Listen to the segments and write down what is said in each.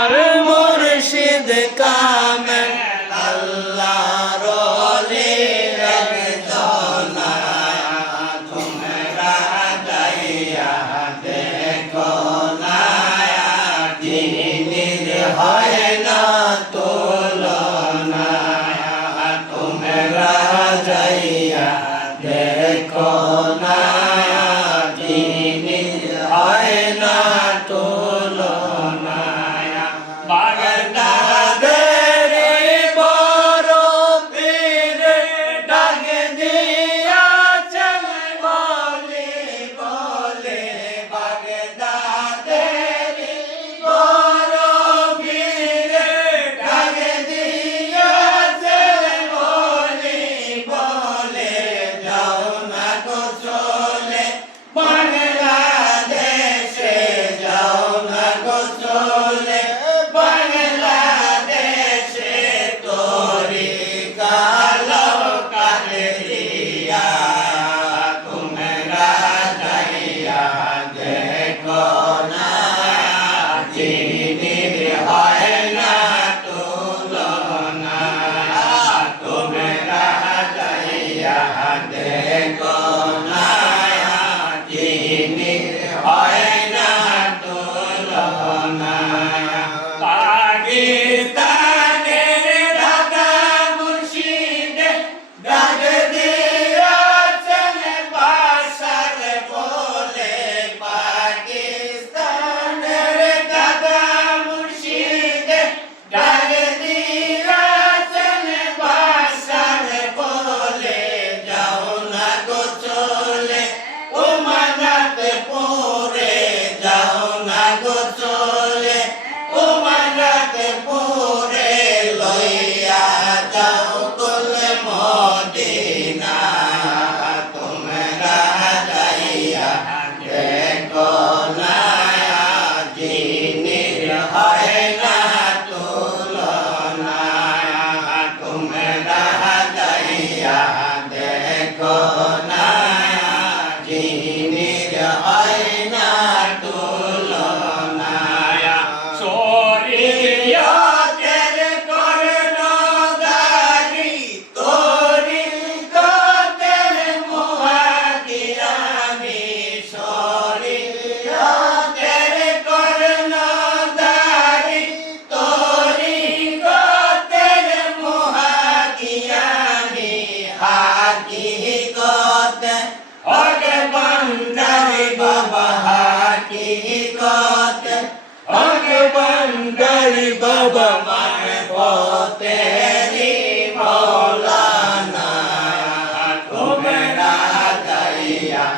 আর মুর্শিদ কামেল আল্লাহ রলে তোমরা hakikot Oge bandari baba hakikot Oge bandari baba marfote di maulana Tumera daya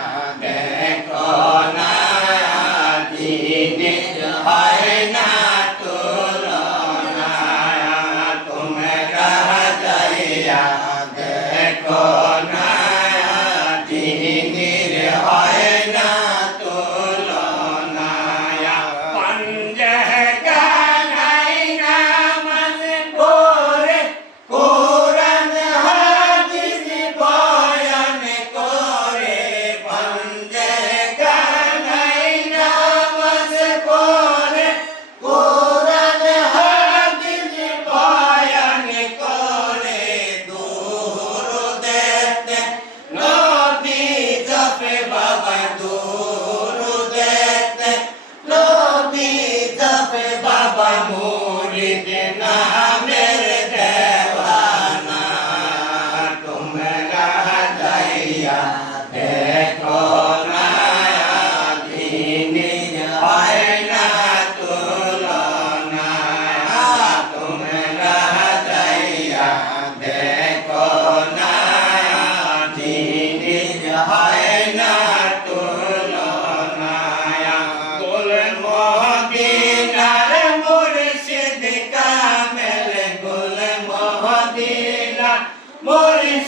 dekona dini haina tulona Tumera daya